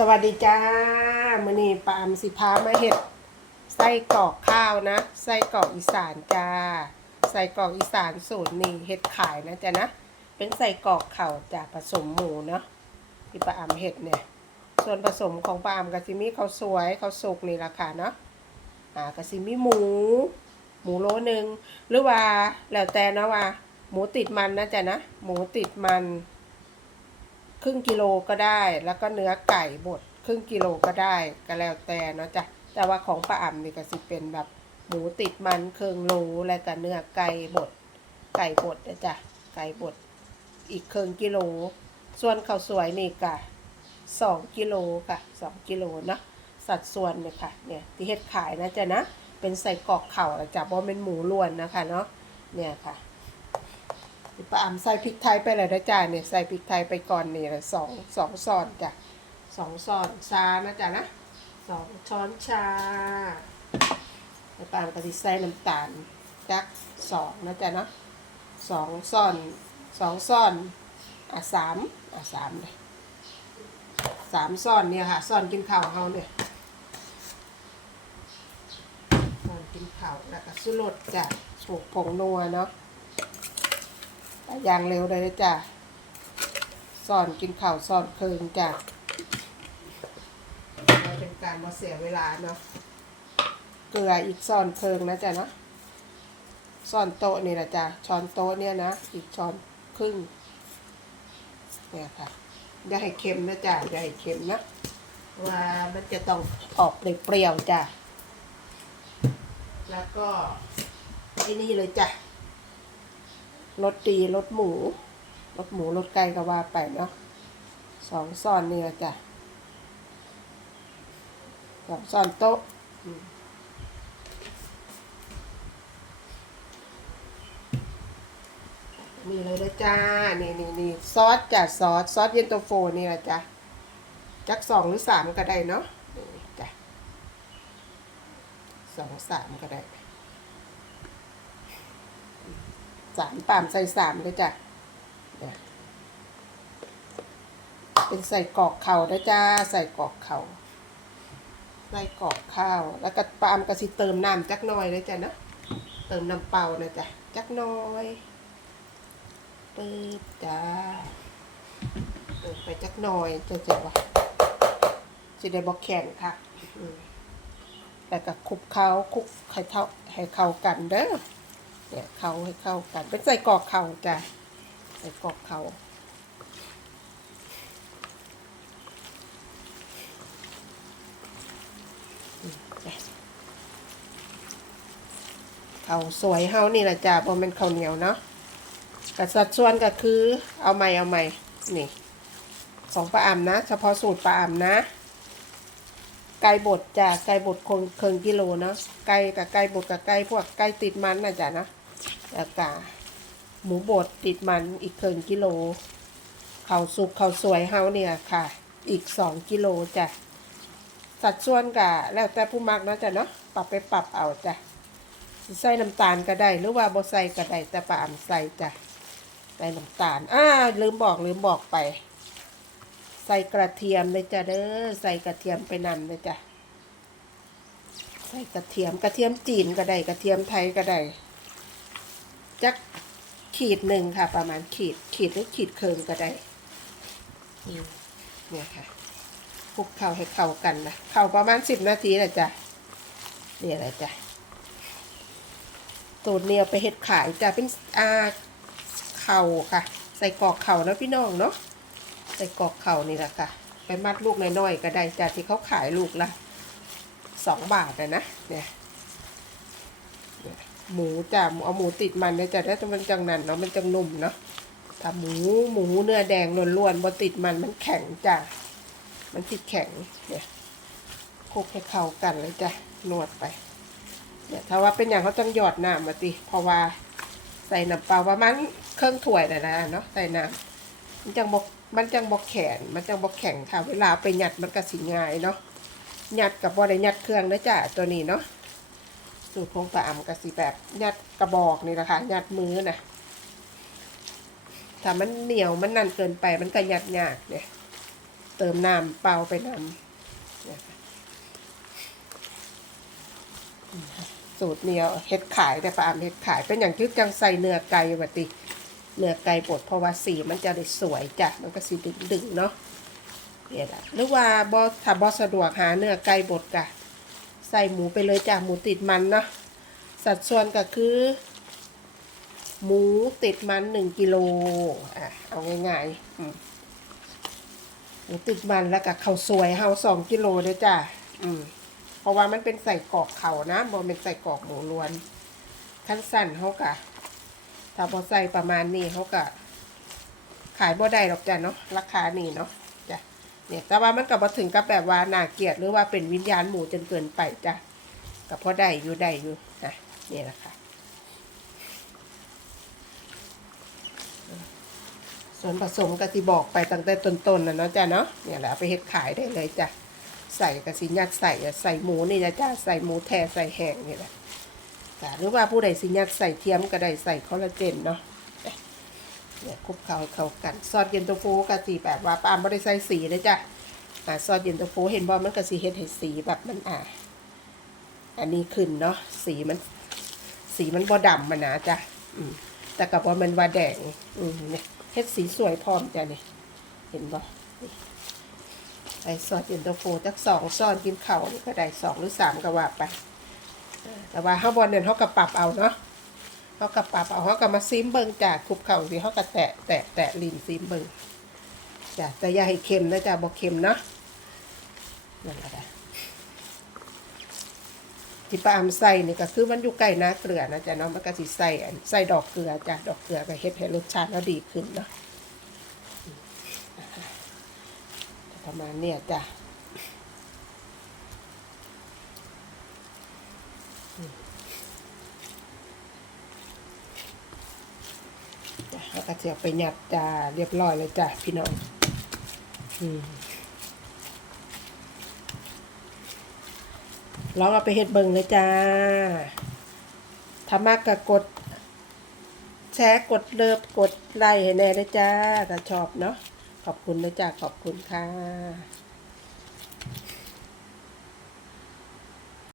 สวัสดีจ้ามื้อนี้ปามสิพามาเฮ็ดไส้กรอกข้าวนะไส้กรอกอีสานจ้าไส้กรอกอีสานสูตรนี่เฮ็ดขายนะจ๊ะนะเป็นไส้กรอกเข่าจากผสมหมูเนาะที่ปามเฮ็ดเนี่ย ส่วนผสมของปามก็สิมีข้าสวยเขาสุกนี่ราคาเนาะอ่าก็สิมีหมู หมูโลนึงหรือว่าแล้วแต่นะว่า หมูติดมันนะจ๊ะนะหมูติดมัน รึ่งกิโลก็ได้ แล้วก็เนื้อไก่บดครึ่งกิโลก็ได้ก็แล้วแต่เนาะจ้ะแต่ว่าของป้าอ่ำนี่ก็สิเป็นแบบหมูติดมันเครื่องโลแล้วก็เนื้อไก่บดไก่บดนะจ๊ะไก่บดอีกครึ่งกิโล ส่วนข้าวสวยนี่ก็สองกิโลค่ะสองกิโลเนาะสัดส่วนเนี่ยค่ะเนี่ยที่เฮ็ดขายนะจ๊ะนะเป็นใส่กรอกเข่าจ๊ะเพราะเป็นหมูล้วนนะคะเนาะเนี่ยค่ะ ป้าอ่ำใส่พริกไทยไปเลยนะจ๊ะเนี่ยใส่พริกไทยไปก่อนเนี่ละสองสองช้อนจ้ะสองช้อนชานะจ๊ะนะสองช้อนชาแล้วป้าอ่ำก็จะใส่น้ำตาลจักสองนะจ๊ะเนาะสองช้อนสองช้อนอะสามอะสามเลยสามช้อนเนี่ยค่ะช้อนกินข้าวเขาเนี่ยช้อนกินข้าวแล้วก็สุรสจ้ะปลูกผงนัวเนาะ อย่างเร็วเลยนะจ้ะสอนกินข้าวสอนเคิงจ้ะไม่เป็นการมาเสียเวลาเนาะเกลืออีกซ่อนเคิงนะจ๊ะเนาะซ่อนโต๊ะนี่แหละจ้ะช้อนโต๊ะเนี่ยนะอีกช้อนครึ่งเนี่ยค่ะอย่าให้เค็มนะจ๊ะอย่าให้เค็มนะว่ามันจะต้องออกเปรี้ยวๆจ้ะแล้วก็ไอ้นี่เลยจ้ะ รสดีรสหมูรสหมูรสไก่ก็ว่าไปเนาะสองซอนเนี่ยจ้ะสองซอนโต๊ะอืมนี่เลยนะจ้า นี่นี่นี่ซอสจ้ะซอสซอสเย็นตาโฟนี่แหละจ้ะจักสองหรือสามก็ได้เนาะจ้ะสองสามก็ได้ สามปามใส่สามเลยจ้ะเป็นใส่กอกเข่านะจ้าใส่กอกเข่าใส่กอกข้าว แล้วก็ปามก็สิเติมน้ำจักน่อยเลยจ้ะเนาะเติมน้ำเปล่านะจ้ะจักน่อยปึ๊บจ้าเติมไปจักน่อยจะเจ็บวะสิได้บอกแข็งค่ะแล้วก็คลุกเคล้าคลุกให้เท่าให้เข้ากันเด้อ เนี่ยเขาให้เข้ากัน เป็นใส่กรอกเข่าจ้ะใส่กรอกเข่าเข่าสวยเฮานี่แหละจ้ะเพราะมันข้าวเหนียวเนาะกับสัดส่วนก็คือเอาใหม่เอาใหม่นี่ของปลาอ่ำนะ เฉพาะสูตรปลาอ่ำนะ ไก่บดจ้ะไก่บดคงเคิงกิโลเนาะไก่กับไก่บดกับไก่พวกไก่ติดมันนะจ๊ะนะ แล้วก็หมูบดติดมันอีกเคิงกิโลข้าวสุกข้าวสวยเฮาเนี่ยค่ะ อีกสองกิโลจ้ะ สัดส่วนกะแล้วแต่ผู้มักนะจ๊ะเนาะปรับไปปรับเอาจ้ะใส่น้ำตาลก็ได้หรือว่าบ่ใส่ก็ได้แต่ปาอ่ำใส่จ้ะใส่น้ำตาลอ้าลืมบอกลืมบอกไป ใส่กระเทียมเลยจ้ะเด้อใส่กระเทียมไปนำเลยจ้ะใส่กระเทียมกระเทียมจีนก็ได้กระเทียมไทยก็ได้ จักขีดหนึ่งค่ะ ประมาณขีดขีดหรือขีดเคิงก็ได้อืมเนี่ยค่ะคลุกเข้าให้เข้ากันนะเข้าประมาณสิบนาทีแหละจ้ะเนี่ยแหละจ้ะตูดเนี่ยไปเห็ดขายจ้ะเป็นอาเข่าค่ะ ใส่กรอกเข่านะพี่น้องเนาะใส่กรอกเข่านี่แหละค่ะ ไปมัดลูกน้อยๆก็ได้จ้ะที่เขาขายลูกละสองบาทนะนะเนี่ย หมูจ้ะเอาหมูติดมันเลยจ้ะถ้ามันจังนั้นเนาะมันจังนุ่มเนาะถ้าหมูหมูเนื้อแดงล้วนๆบ่ติดมันมันแข็งจ้ะมันติดแข็งเนี่ยคลุกให้เข้ากันเลยจ้ะนวดไปเนี่ยถ้าว่าเป็นอย่างเขาจังหยอดน้ำมาติเพราะว่าใส่น้ำเปล่าประมาณเครื่องถ้วยนะนะเนาะใส่น้ำมันจังบกมันจังบกแข็งมันจังบกแข็งค่ะ เวลาไปหยัดมันก็สิง่ายเนาะหยัดกับบ่ได้หยัดเครื่องนะจ้ะตัวนี้เนาะ สูตรของปลาอ่ำกะสิแบบยัดกระบอกนี่นะคะยัดมือนะถ้ามันเหนียวมันนั่นเกินไปมันก็ยัดยากเนี่ย เติมน้ำเปล่าไปน้ำสูตรเนี่ยเฮ็ดขายแต่ปลาอามเฮ็ดขายเป็นอย่างที่จังใส่เนื้อไก่วัติเนื้อไก่บดเพราะว่าสีมันจะได้สวยจ้ะมันก็สีดึงๆเนาะเนี่ยแหละหรือว่าบอถ้าบอสะดวกหาเนื้อไก่บดกะ ใส่หมูไปเลยจ้ะหมูติดมันเนาะสัดส่วนก็คือ หมูติดมันหนึ่งกิโลอะเอาง่ายๆหมูติดมันแล้วก็ข้าวสวยเฮาสองกิโลเด้อจ้ะอืมเพราะว่ามันเป็นใส่กรอกเขานะบ่เป็นใส่กรอกหมูล้วนขั้นสั้นเขากะถ้าพอใส่ประมาณนี้เขากะขายบ่ได้หรอกจ้ะเนาะราคานี่เนาะ เนี่ยแต่ว่ามันกับมาถึงกับแบบว่าน่าเกลียดหรือว่าเป็นวิญญาณหมูจนเกินไปจ้ะกับพอได้อยู่ได้อยู่นะนี่แหละค่ะส่วนผสมก็ที่บอกไปตั้งแต่ต้นๆนะเนาะจ้ะเนาะเนี่ยแหละไปเฮ็ดขายได้เลยจ้ะใส่กระสิยัดใส่ใส่หมูนี่นะจ้ะใส่หมูแท้ใส่แห้งนี่แหละจ้ะหรือว่าผู้ใดสิยัดใส่เทียมก็ได้ใส่คอลลาเจนเนาะ เนี่ยคลุกเคล้าเข้ากันซอสเย็นตาโฟกะสิแบบว่าปามบ่ได้ใส่สีเลยจ้ะอ่าซอสเย็นตาโฟเห็นบ่มันก็สิเฮ็ดให้สีแบบมันอ่าอันนี้ขึ้นเนาะสีมัน สีมันบ่ดำมันนะจ้ะอืมแต่กับว่ามันว่าแดงอืมเนี่ยเฮ็ดสีสวยพร้อมจ้ะเนี่ยเห็นบ่นี่ไอซอสเย็นตาโฟจักสองซอนกินเข้านี่ก็ได้สองหรือสามก็ว่าไปแต่ว่าข้าวบอลเนี่ยเขาก็ปรับเอาเนาะ เขาก็ปรับเอาเขาก็มาซิมเบิงจากคุบเข่าสิเขาก็แตะแตะแตะลิ้นซิมเบิงจ้ะแต่อย่าให้เค็มนะจ้ะบ่เค็มเนาะนั่นแหละจ้ะที่ปลาอำใส่นี่ก็คือมันอยู่ใกล้นาเกลือนะจ๊ะเนาะมันก็สิใส่ใส่ดอกเกลือจ้ะดอกเกลือก็เฮ็ดให้รสชาติเราดีขึ้นเนาะประมาณเนี้ยจ้ะ จ้ะแล้วก็จะเอาไปหยัดจ้าเรียบร้อยเลยจ้ะพี่น้องอืมลองเอาไปเฮ็ดเบิ่งเลยจ้าถ้ามากก็กด แชร์กดเลิฟกดไลค์ให้แน่เลยจ้าถ้าชอบเนาะขอบคุณนะจ้าขอบคุณค่ะ